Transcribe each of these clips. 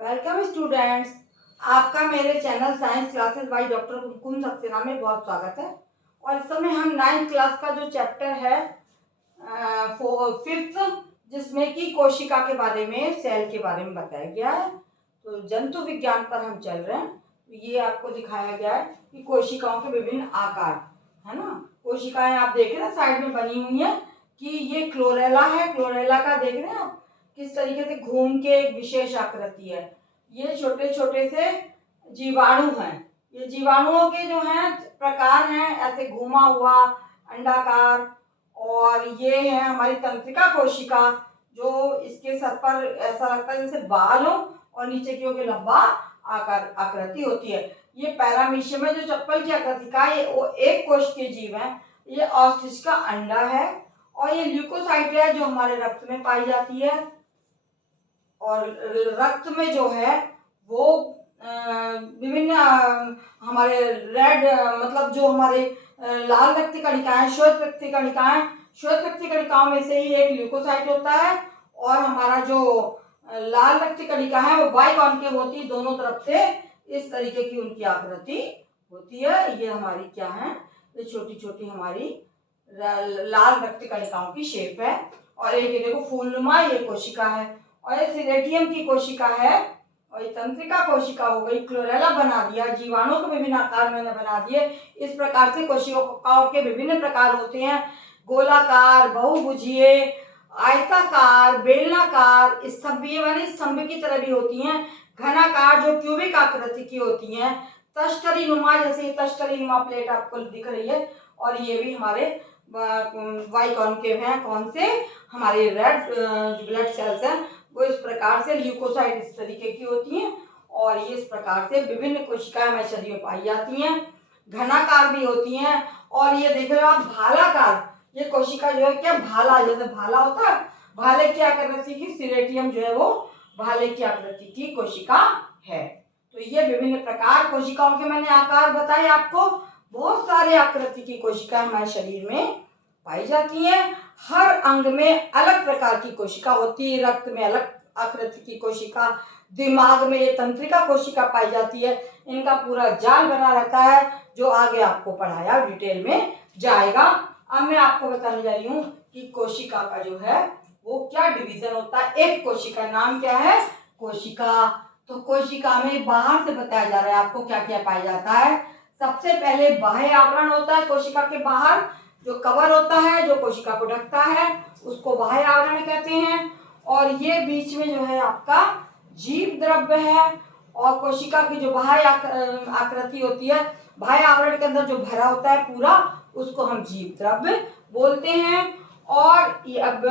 Welcome students, आपका मेरे channel science classes by doctor Kumkum Saxena में बहुत स्वागत है। और इस समय हम 9th क्लास का जो चैप्टर है फिफ्थ, जिसमें कि कोशिका के बारे में, सेल के बारे में बताया गया है। तो जंतु विज्ञान पर हम चल रहे हैं। तो ये आपको दिखाया गया है कि कोशिकाओं के विभिन्न आकार है ना। कोशिकाएं आप देख रहे हैं साइड में बनी हुई है कि ये क्लोरेला है। क्लोरेला का देख रहे हैं आप किस तरीके से घूम के एक विशेष आकृति है। ये छोटे छोटे से जीवाणु हैं। ये जीवाणुओं के जो हैं प्रकार हैं, ऐसे घूमा हुआ, अंडाकार। और ये है हमारी तंत्रिका कोशिका, जो इसके सर पर ऐसा लगता है जैसे बाल हो और नीचे की ओर लंबा आकार आकृति होती है। ये पैरामीशियम है, जो चप्पल की आकृति का, ये वो एक कोश के जीव है। ये ऑस्ट्रिच का अंडा है। और ये ल्यूकोसाइट है, जो हमारे रक्त में पाई जाती है। और रक्त में जो है वो विभिन्न हमारे रेड मतलब जो हमारे लाल रक्त कणिकाएं, श्वेत रक्त कणिकाएं, श्वेत रक्त कणिकाओं में से ही एक ल्यूकोसाइट होता है। और हमारा जो लाल रक्त कणिका है वो बाई कॉन्केव होती है, दोनों तरफ से इस तरीके की उनकी आकृति होती है। ये हमारी क्या है, ये छोटी छोटी हमारी लाल रक्त कणिकाओं की शेप है। और एक ये देखो फूलनुमा, ये कोशिका है। और ये सिरेटियम की कोशिका है। और ये तंत्रिका कोशिका हो गई। क्लोरेला बना दिया, जीवाणु के विभिन्न आकार मैंने बना दिए। इस प्रकार से कोशिकाओं के विभिन्न प्रकार होते हैं। गोलाकार, बहुभुजीय, आयताकार, बेलनाकार, स्तंभीय माने स्तंभ की तरह भी होती हैं। घनाकार जो क्यूबिक आकृति की होती हैं। तश्तरी नुमा, जैसे तश्तरी नुमा प्लेट आपको दिख रही है। और ये भी हमारे वाई कॉन्केव हैं। कौन से? हमारे रेड ब्लड सेल्स हैं, वो इस प्रकार से ल्यूकोसाइट इस तरीके की होती हैं। और ये इस प्रकार से विभिन्न कोशिकाएं हमारे शरीर में पाई जाती हैं। घनाकार भी होती हैं। और ये देख रहे हो आप भालाकार, ये कोशिका जो है क्या भाला, जैसे भाला होता है, भाले की आकृति की सिरेटियम जो है वो भाले की आकृति की कोशिका है। तो ये विभिन्न प्रकार कोशिकाओं के मैंने आकार बताए आपको। बहुत सारे आकृति की कोशिकाएं हमारे शरीर में पाई जाती हैं। हर अंग में अलग प्रकार की कोशिका होती है। रक्त में अलग आकृति की कोशिका, दिमाग में ये तंत्रिका कोशिका पाई जाती है। इनका पूरा जाल बना रहता है, जो आगे आपको पढ़ाया डिटेल में जाएगा। अब मैं आपको बताने जा रही हूँ कि कोशिका का जो है वो क्या डिवीजन होता है। एक कोशिका नाम क्या है? कोशिका। तो कोशिका में बाहर से बताया जा रहा है आपको क्या क्या पाया जाता है। सबसे पहले बाह्य आवरण होता है कोशिका के बाहर, जो कवर होता है, जो कोशिका को ढकता है, उसको बाह्य आवरण कहते हैं। और ये बीच में जो है आपका जीव द्रव्य है। और कोशिका की जो बाह्य आकृति होती है, बाह्य आवरण के अंदर जो भरा होता है पूरा, उसको हम जीव द्रव्य बोलते हैं। और अब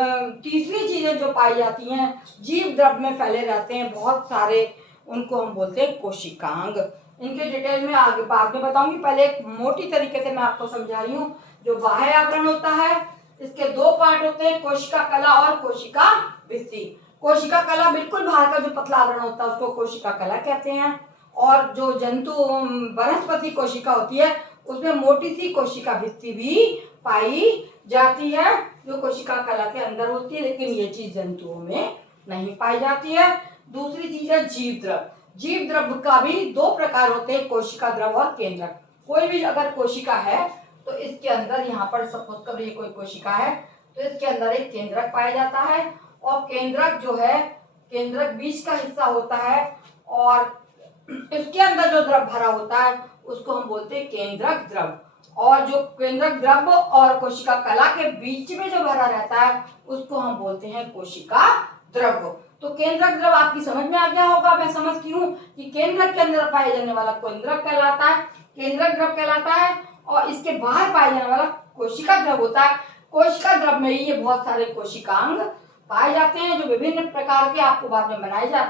तीसरी चीजें जो पाई जाती हैं जीव द्रव्य में फैले रहते हैं बहुत सारे, उनको हम बोलते हैं कोशिकांग। इनके डिटेल में आगे बाद में बताऊंगी। पहले एक मोटी तरीके से मैं आपको समझा रही हूँ। जो बाह्य आवरण होता है, इसके दो पार्ट होते हैं, कोशिका कला और कोशिका भित्ति। कोशिका कला बिल्कुल बाहर का जो पतला आवरण होता है उसको कोशिका कला कहते हैं। और जो जंतु वनस्पति कोशिका होती है, उसमें मोटी सी कोशिका भित्ति भी पाई जाती है, जो कोशिका कला के अंदर होती है। लेकिन ये चीज जंतुओं में नहीं पाई जाती है। दूसरी चीज है जीव द्रव्य। जीव द्रव्य का भी दो प्रकार होते हैं, कोशिका द्रव और केंद्रक। कोई भी अगर कोशिका है तो इसके अंदर, यहाँ पर सपोज कर ये कोई कोशिका है, तो इसके अंदर एक केंद्रक पाया जाता है। और केंद्रक जो है, केंद्रक बीच का हिस्सा होता है। और इसके अंदर जो द्रव भरा होता है उसको हम बोलते हैं केंद्रक द्रव। और जो केंद्रक द्रव और कोशिका कला के बीच में जो भरा रहता है उसको हम बोलते हैं कोशिका द्रव। तो केंद्रक द्रव आपकी समझ में आ गया होगा, मैं समझती हूँ कि केंद्रक के अंदर पाया जाने वाला केंद्रक कहलाता है, केंद्रक द्रव कहलाता है। और इसके बाहर पाया जाने वाला कोशिका द्रव होता है। कोशिका द्रव में ही ये बहुत सारे कोशिकांग पाए जाते हैं, जो विभिन्न प्रकार के आपको बाद में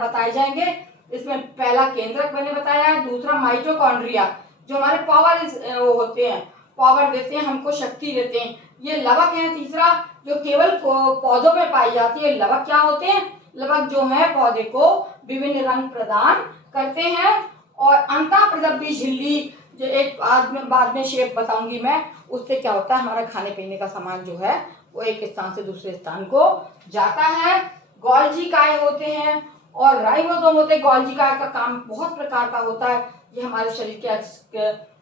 बताए जाएंगे। इसमें पहला केंद्रक मैंने बताया है, दूसरा माइटोकॉन्ड्रिया, जो हमारे पावर होते हैं, पावर देते हैं, हमको शक्ति देते हैं। ये लवक है तीसरा, जो केवल पौधों में पाई जाती है। लवक क्या होते हैं? लवक जो है पौधे को विभिन्न रंग प्रदान करते हैं। और अंतःप्रदब्धी झिल्ली, जो एक बाद में शेप बताऊंगी मैं, उससे क्या होता है, हमारा खाने पीने का सामान जो है वो एक स्थान से दूसरे स्थान को जाता है। गोल्जी काय होते हैं। और राइबोसोम होते हैं गोल्गी का काम बहुत प्रकार का होता है। ये हमारे शरीर के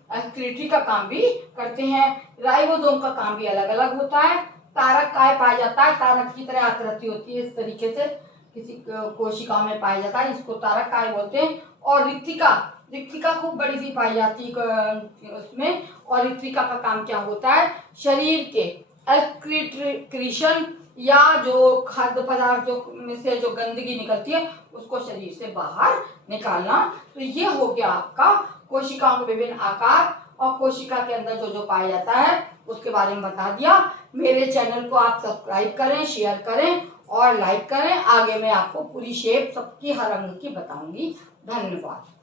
एक्सक्रीटरी का काम भी करते हैं। राइबोसोम का काम भी अलग अलग होता है। तारक काय पाया जाता है, तारक की तरह आकृति होती है, इस तरीके से किसी कोशिका में पाया जाता है, इसको तारक काय बोलते हैं। और रिक्तिका, रिक्तिका खूब बड़ी सी पाई जाती है उसमें। और रिक्तिका का काम क्या होता है, शरीर के एक्सक्रीशन या जो खाद्य पदार्थ जो में से जो गंदगी निकलती है उसको शरीर से बाहर निकालना। तो ये हो गया आपका कोशिकाओं के विभिन्न आकार और कोशिका के अंदर जो जो पाया जाता है उसके बारे में बता दिया। मेरे चैनल को आप सब्सक्राइब करें, शेयर करें और लाइक करें। आगे मैं आपको पूरी शेप सबकी हर अंग की बताऊंगी। धन्यवाद।